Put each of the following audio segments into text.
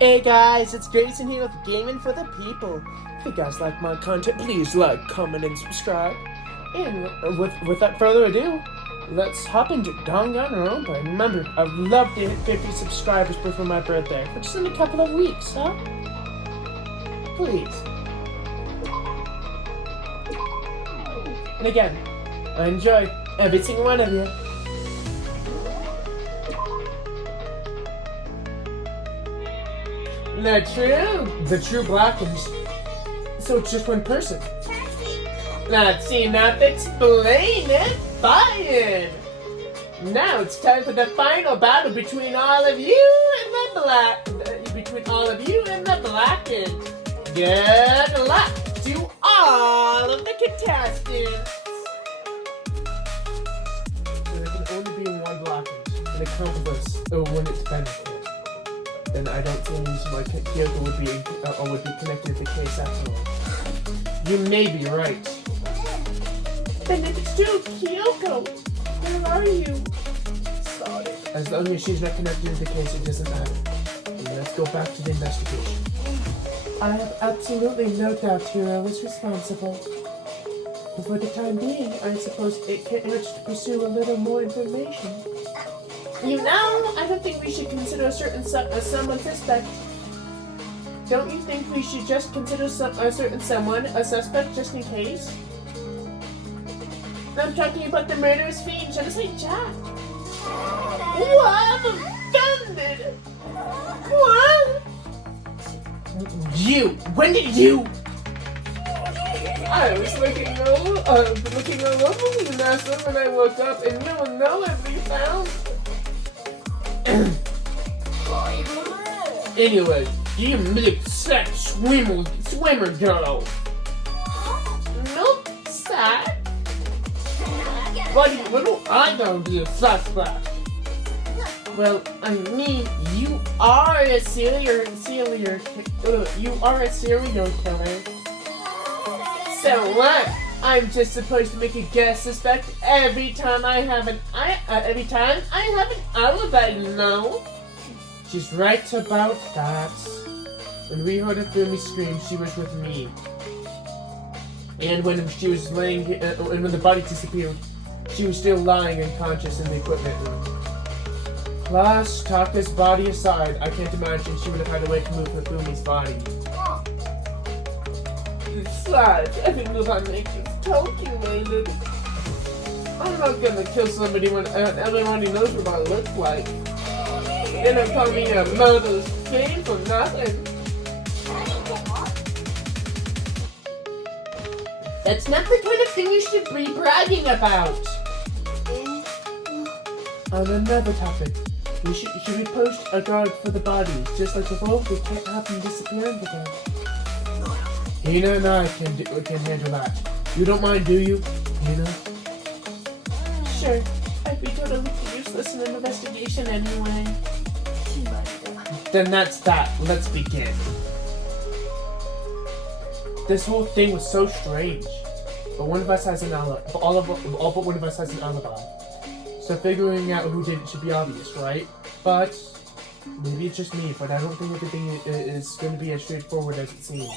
Hey guys, it's Grayson here with Gaming for the People. If you guys like my content, please like, comment, and subscribe. And without further ado, let's hop into Danganronpa. And remember, I'd love to hit 50 subscribers before my birthday, which is in a couple of weeks, huh? Please. And again, I enjoy every single one of you. The true Blackens. So it's just one person. Let's see enough explain it. Fine. Now it's time for the final battle between all of you and the Blackened. Good luck to all of the contestants. So there can only be one Blackened, and it counts when it's benefit. Then I don't see any reason why Kyoko would be connected to the case after all. You may be right. Then if it's true, Kyoko, where are you? Sorry. As long as she's not connected to the case, it doesn't matter. And let's go back to the investigation. I have absolutely no doubt Hiro was responsible. But for the time being, I suppose it can't hurt to pursue a little more information. You know, I don't think we should consider someone suspect. Don't you think we should just consider a certain someone a suspect just in case? I'm talking about the murderous fiend, Genocide Jack. What? I'm offended! What? You! When did you? I was looking all over you, Nessa, when I woke up, and you don't know what we found. Anyway, you mixed-sex swimmer girl. Nope, sad. What do I know to be a suspect? Well, I mean, you are a serial killer. So what? I'm just supposed to make a guest suspect every time I have an alibi, you know? She's right about that. When we heard Fumi scream, she was with me. And when she was laying here, and when the body disappeared, she was still lying unconscious in the equipment room. Plus, Taka's body aside, I can't imagine she would have had a way to move Fumi's body. Besides, everything I make is calculated. I'm not gonna kill somebody when everybody knows what I look like. They don't call me a murderous fiend for nothing. That's not the kind of thing you should be bragging about. On another topic, should we post a guard for the bodies? Just like before, we can't have them disappearing again. Hina and I can handle that. You don't mind, do you, Hina? Sure. I'd be totally useless in an investigation anyway. Then that's that. Let's begin. This whole thing was so strange. But one of us has an alibi. All but one of us has an alibi. So figuring out who did it should be obvious, right? But maybe it's just me. But I don't think everything is going to be as straightforward as it seems.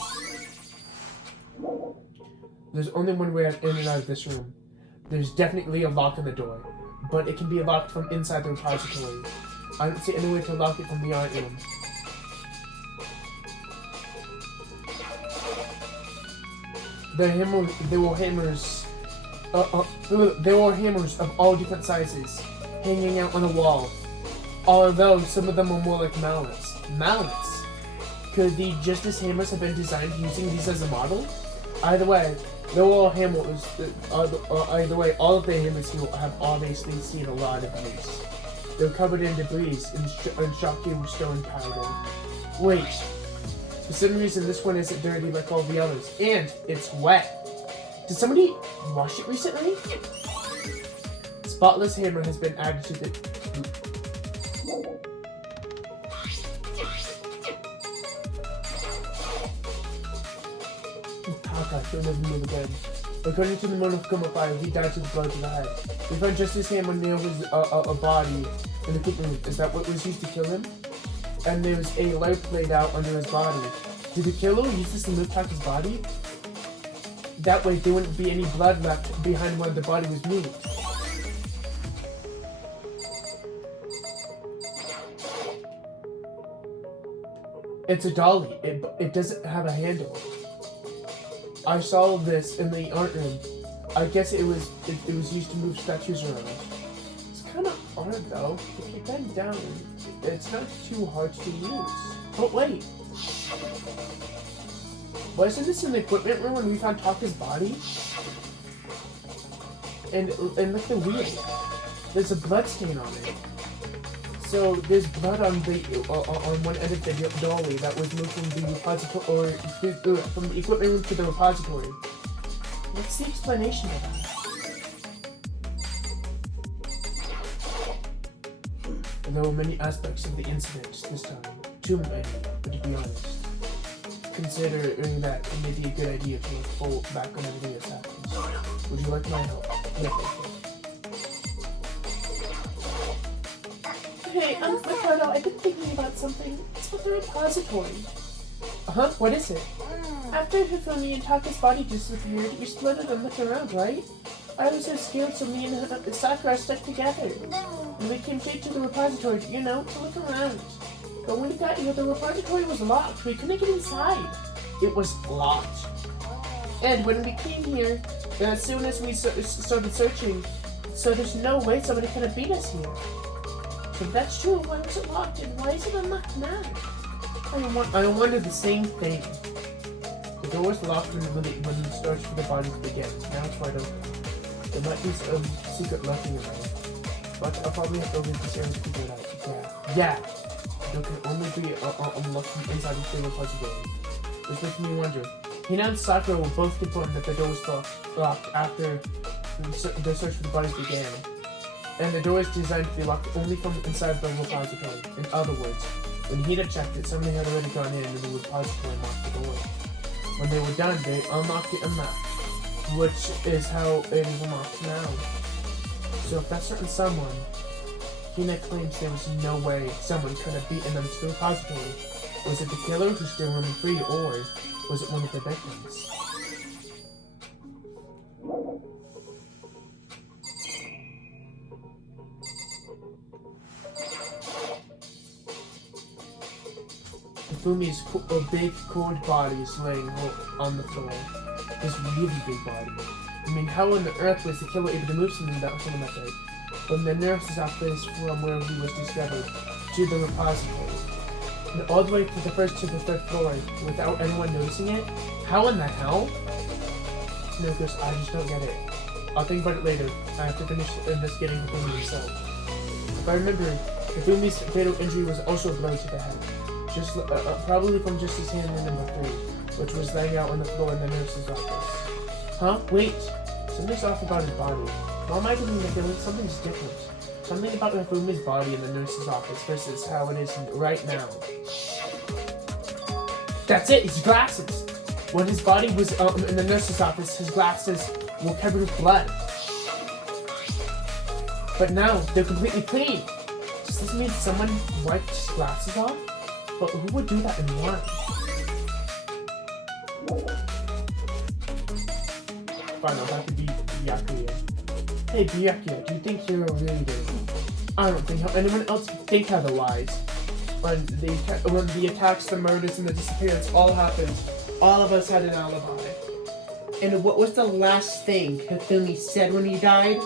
There's only one way in and out of this room. There's definitely a lock on the door, but it can be locked from inside the repository. I don't see any way to lock it from the art room. There were hammers of all different sizes, hanging out on the wall. Although some of them were more like mallets. Mallets? Could the Justice hammers have been designed using these as a model? Either way, they're all hammers. Either way, all of the hammers here have obviously seen a lot of use. They're covered in debris and shocking stone powder. Wait, for some reason this one isn't dirty like all the others, and it's wet. Did somebody wash it recently? Spotless hammer has been added to the... Taka, she'll never move again. According to the Monokuma file, he died to the blow to the head. We found Justice hammer nailed his body in the cook room. Is that what was used to kill him? and there was a light played out under his body. Did the killer use this to move past his body? That way there wouldn't be any blood left behind where the body was moved. It's a dolly. It doesn't have a handle. I saw this in the art room. I guess it was used to move statues around. It's kind of hard though. If you bend down, it's not too hard to use. But wait, wasn't this in the equipment room when we found Taka's body? And look at the wheel. There's a blood stain on it. So there's blood on the on one end of the dolly that was moved from the repository, or from the equipment room to the repository. What's the explanation of that? And there were many aspects of the incident this time. Too many, but to be honest, considering that it may be a good idea to look full back on everything that's happened. Would you like my help? Hey, Ricardo, I've been thinking about something. It's about the repository. Uh-huh, what is it? After Hifumi and Taka's body disappeared, we split it and looked around, right? I was so scared, so me and Sakura stuck together. And we came straight to the repository, to look around. But when we got here, the repository was locked. We couldn't get inside. It was locked. And when we came here, as soon as we started searching, so there's no way somebody could have beat us here. If that's true, why was it locked, and why is it unlocked now? I wondered the same thing. The door was locked when the search for the bodies began. Now it's wide open. There might be some secret lurking around. But I'll probably have to leave this area to figure it out. Yeah. There can only be unlocked from inside the single possibility. This makes me wonder. Hina and Sakura were both confirmed that the door was locked after the search for the bodies began. And the door is designed to be locked only from inside the repository. In other words, when Hina checked it, somebody had already gone in and the repository and locked the door. When they were done, they unlocked it and left, which is how it is unlocked now. So if that's certain someone, Hina claims there was no way someone could have beaten them to the repository. Was it the killer who's still running free, or was it one of the victims? Fumi's big, cold body is laying on the floor. His really big body. I mean, how on the earth was the killer able to move someone that big? From the nurse's office from where he was discovered to the repository. And all the way to the first to the third floor without anyone noticing it? How in the hell? Snookus, I just don't get it. I'll think about it later. I have to finish investigating Hifumi himself. If I remember, Hifumi's fatal injury was also a blow to the head. Probably from just his hand in number 3, which was laying out on the floor in the nurse's office. Huh? Wait! Something's off about his body. Why am I doing the feeling something's different? Something about Hifumi's body in the nurse's office versus how it is right now. That's it! His glasses! When his body was in the nurse's office, his glasses were covered with blood. But now, they're completely clean! Does this mean someone wiped his glasses off? But who would do that and why? Fine, I'll have to be Byakuya. Hey Byakuya, do you think Hiro really did? I don't think anyone else would think otherwise. When the attacks, the murders, and the disappearance all happened, all of us had an alibi. And what was the last thing Hifumi said when he died?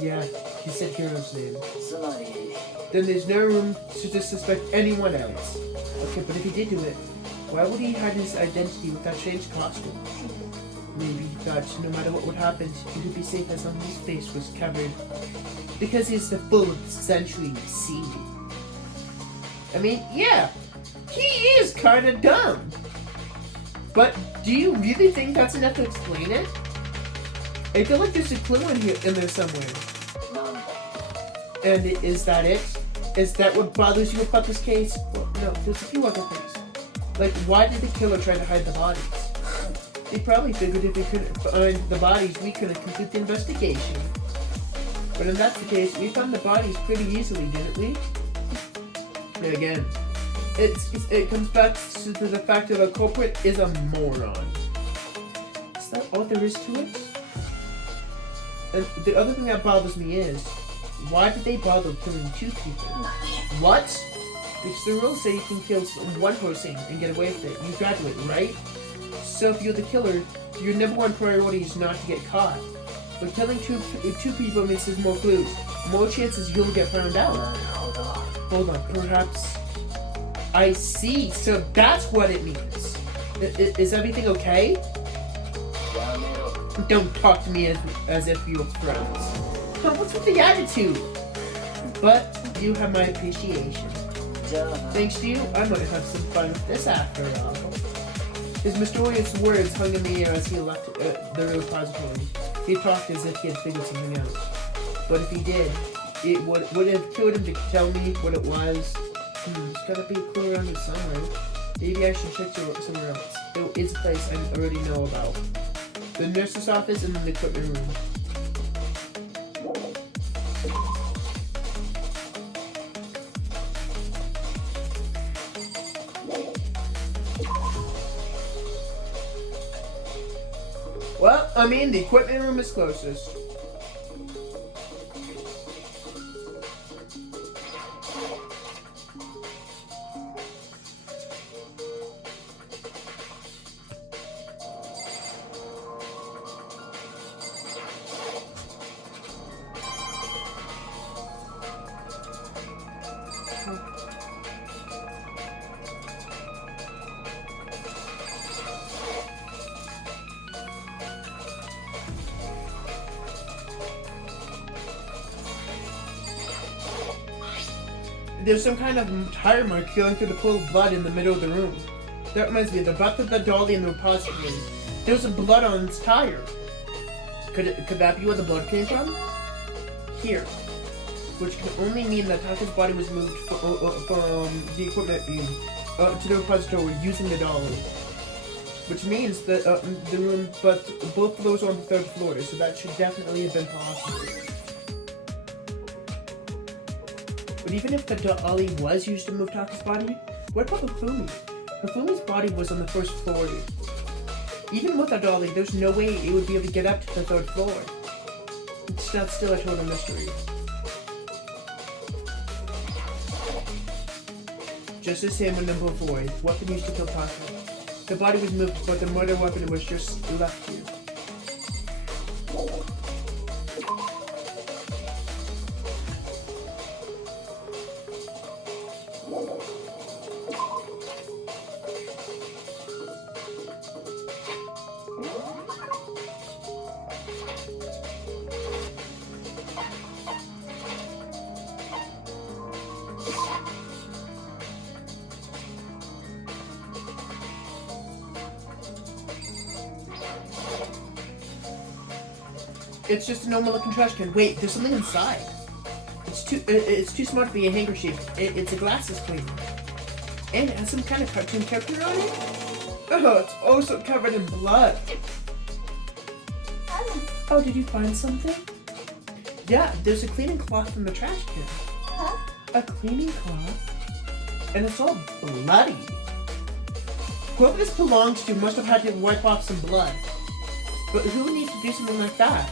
Yeah, he said Hiro's name. Then there's no room to suspect anyone else. Okay, but if he did do it, why would he hide his identity with that changed costume? Maybe he thought no matter what would happen, he would be safe as long as his face was covered. Because he's the full of the century seed. I mean, yeah, he is kind of dumb. But do you really think that's enough to explain it? I feel like there's a clue in there somewhere. And is that it? Is that what bothers you about this case? Well, no, there's a few other things. Like, why did the killer try to hide the bodies? They probably figured if we couldn't find the bodies, we couldn't complete the investigation. But if that's the case, we found the bodies pretty easily, didn't we? And again, it comes back to the fact that a culprit is a moron. Is that all there is to it? And the other thing that bothers me is, why did they bother killing 2 people? What? Because the rules say you can kill 1 person and get away with it. You graduate, right? So if you're the killer, your number 1 priority is not to get caught. But killing two people means there's more clues. More chances you'll get found out. Hold on, perhaps... I see, so that's what it means. Is everything okay? Don't talk to me as if you were friends. What's with the attitude? But you have my appreciation. Thanks to you, I might have some fun with this after all. His mysterious words hung in the air as he left the repository. He talked as if he had figured something out. But if he did, it would have killed him to tell me what it was. There's gotta be a clue around it somewhere. Maybe I should check somewhere else. There is a place I already know about. The nurse's office and then the equipment room. Well, I mean, the equipment room is closest. There's some kind of tire mark going through the pool of blood in the middle of the room. That reminds me, the butt of the dolly in the repository. There was some blood on its tire. Could that be where the blood came from? Here. Which can only mean that Taka's body was moved from the equipment room to the repository using the dolly. Which means that the room, but both floors are on the 3rd floor, so that should definitely have been possible. But even if the dolly was used to move Taka's body, what about Hifumi? Hifumi's body was on the 1st floor. Even with a dolly, there's no way it would be able to get up to the 3rd floor. That's still a total mystery. Just the same with number 4, weapon used to kill Taka. The body was moved, but the murder weapon was just left here. It's just a normal looking trash can. Wait, there's something inside. It's too smart to be a handkerchief. It's a glasses cleaner. And it has some kind of cartoon character on it. Oh, it's also covered in blood. Oh, did you find something? Yeah, there's a cleaning cloth from the trash can. Huh? A cleaning cloth? And it's all bloody. Whoever this belongs to must have had to wipe off some blood. But who needs to do something like that?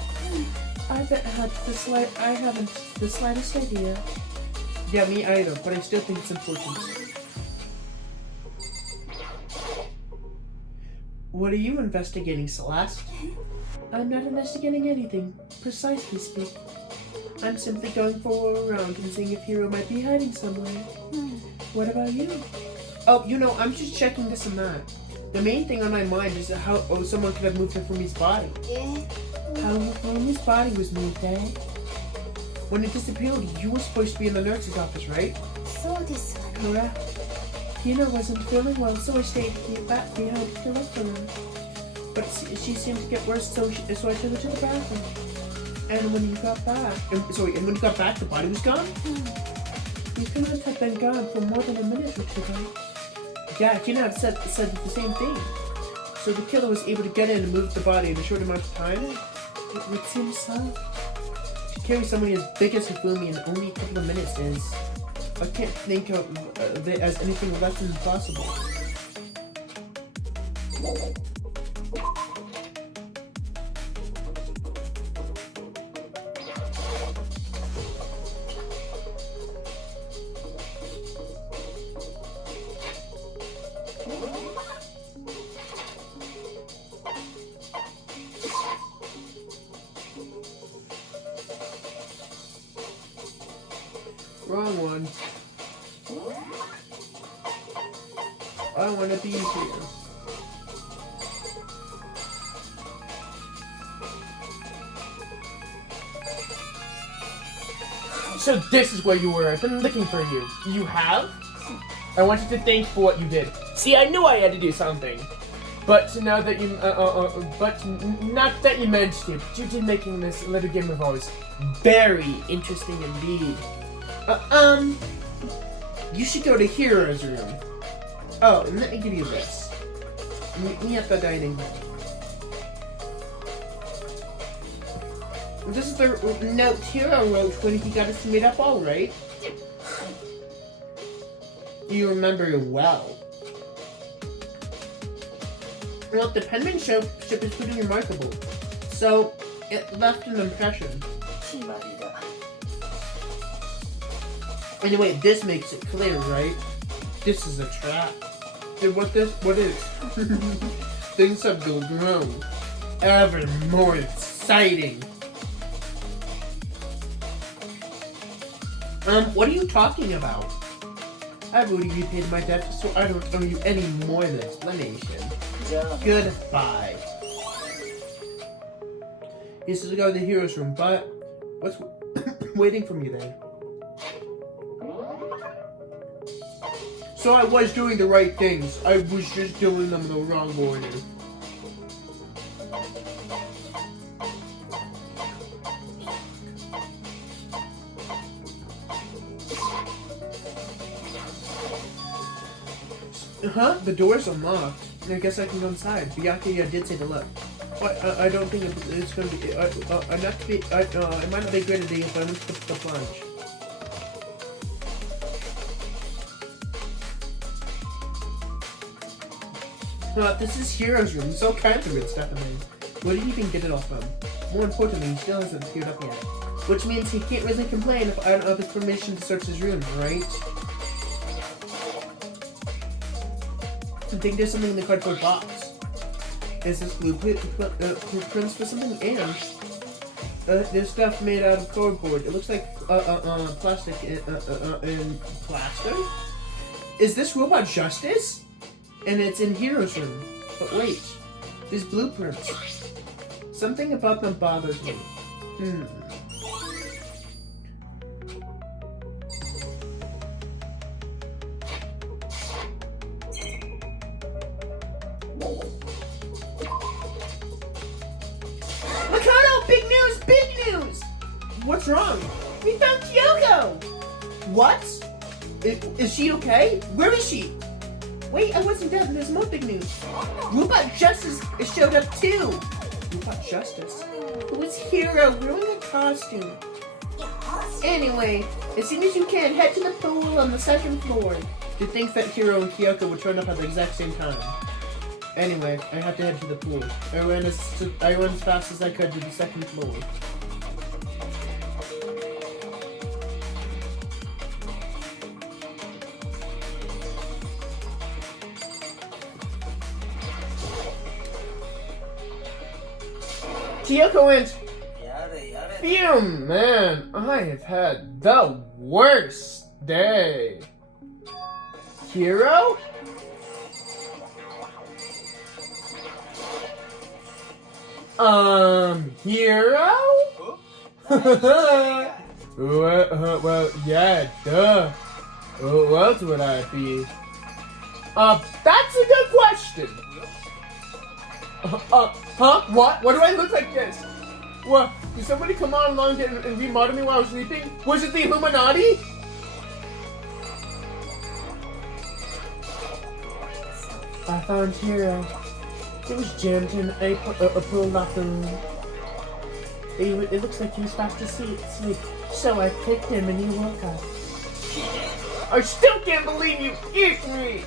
I haven't the slightest idea. Yeah, me either, but I still think it's important. What are you investigating, Celeste? I'm not investigating anything, precisely speaking. I'm simply going for a round and seeing if Hiro might be hiding somewhere. What about you? Oh, I'm just checking this and that. The main thing on my mind is how someone could have moved Hifumi's body. How Hifumi's body was moved, eh? When it disappeared, you were supposed to be in the nurse's office, right? Correct. Hina wasn't feeling well, so I stayed back behind to look for her. But she seemed to get worse, so I took her to the bathroom. And when you got back, the body was gone? You couldn't have been gone for more than a minute or two, though. Yeah, Hina said the same thing. So the killer was able to get in and move the body in a short amount of time? It would seem so. To carry somebody as big as Hifumi in only a couple of minutes is I can't think of it as anything less than impossible. Wrong one. I want to be here. So this is where you were. I've been looking for you. You have? I wanted to thank for what you did. See, I knew I had to do something. But now that you, not that you meant to, but you did making this little game of ours very interesting indeed. You should go to Hiro's room. Oh, and let me give you this. Meet me at the dining hall. This is the note Hiro wrote when he got us to meet up, all right? You remember it well. Well, the penmanship is pretty remarkable. So, it left an impression. Anyway, this makes it clear, right? This is a trap. Dude, what is? Things have grown ever more exciting. What are you talking about? I've already repaid my debt, so I don't owe you any more of the explanation. Yeah. Goodbye. He says to go to the Hero's room, but what's waiting for me there? So I was doing the right things. I was just doing them in the wrong order. Huh? The door's unlocked. I guess I can go inside. Byakuya did say to look. But I don't think it's gonna be. It might not be a great idea if I went to the plunge. This is Hiro's room. There's all kinds of weird stuff in there. Where did he even get it all from? More importantly, he still hasn't appeared up yet. Which means he can't really complain if I don't have his permission to search his room, right? I think there's something in the cardboard box. Is this blueprints for something? And there's stuff made out of cardboard. It looks like plastic and plaster. Is this robot Justice? And it's in Hiro's room. But wait, these blueprints. Something about them bothers me. Makoto, big news, big news! What's wrong? We found Kyoko! What? Is she okay? Where is she? Wait, I wasn't dead. There's more big news. Robot Justice showed up too. Robot Justice? Who is Hiro wearing a costume? Anyway, as soon as you can, head to the pool on the second floor. To think that Hiro and Kyoko would turn up at the exact same time. Anyway, I have to head to the pool. I ran as fast as I could to the second floor. Kyoko went, phew, man, I have had the worst day. Hiro? Hiro? Well, yeah, duh. Who else would I be? That's a good question. Huh? What? Why do I look like this? What? Did somebody come on along and remodel me while I was sleeping? Was it the Illuminati? I found Hiro. He was jammed in a pool locker room. It looks like he was fast asleep, so I kicked him and he woke up. I still can't believe you kicked me!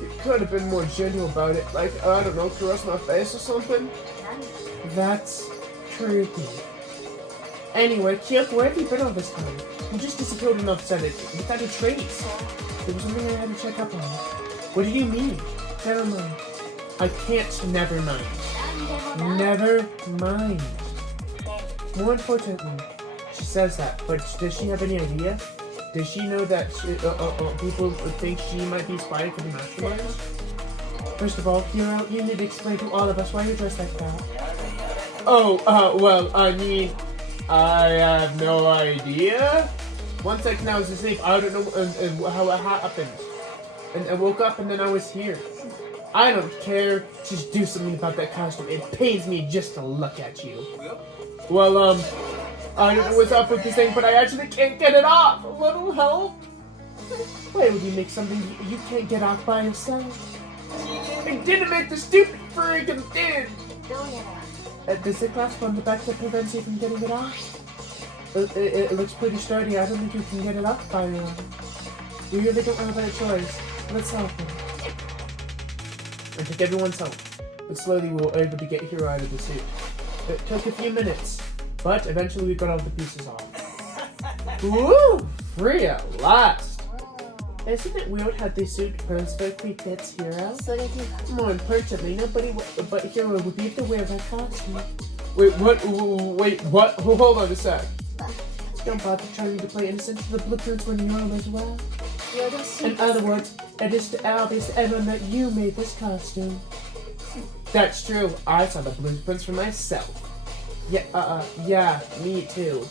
You could have been more gentle about it, like, I don't know, caress my face or something. That's creepy. Anyway, Kyoko, where have you been all this time? You just disappeared enough said it without a trace. There was something I had to check up on. What do you mean? Never mind. I can't never mind. Never mind. More importantly, she says that, but does she have any idea? Does she know that people think she might be spying for the mastermind? First of all, Hiro, you need to explain to all of us why you're dressed like that. Oh, well, I mean, I have no idea. One second I was asleep, I don't know how it happened. And I woke up and then I was here. I don't care, just do something about that costume. It pains me just to look at you. Well, I don't know what's up with this thing, but I actually can't get it off. A little help? Why would you make something you can't get off by yourself? I didn't make the stupid freaking thing! Does the clasp on the back that prevents you from getting it off? It looks pretty sturdy. I don't think you can get it off by your own. We really don't have a choice. Let's help him. I took everyone's help, but slowly we were able to get Hiro out of the suit. It took a few minutes, but eventually we got all the pieces off. Woo! Free at last! Isn't it weird how the suit perfectly fits Hiro? More importantly, nobody but Hiro would be able to wear that costume. Wait, what? Wait, what? Hold on a sec. Don't bother trying to play innocent to the blueprints when you're on as well. In other words, it is obvious to everyone that you made this costume. That's true. I saw the blueprints for myself. Yeah, me too.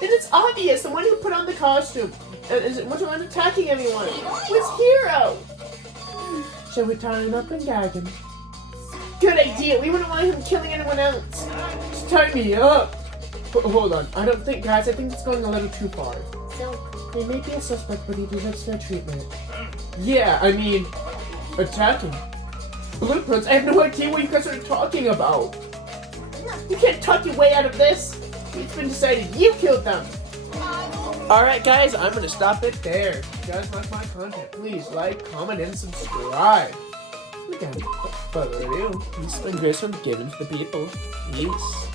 Then it's obvious the one who put on the costume was the one attacking everyone. Was Hiro. Shall we tie him up and gag him? Good idea. We wouldn't want him killing anyone else. Just tie me up. Hold on. I don't think, guys. I think it's going a little too far. He may be a suspect, but he deserves fair treatment. Yeah, I mean, attacking. Blueprints? I have no idea what you guys are talking about. You can't talk your way out of this. It's been decided you killed them. Alright guys, I'm going to stop it there. If you guys like my content, please like, comment, and subscribe. Without further ado, peace and grace from given to the people. Peace.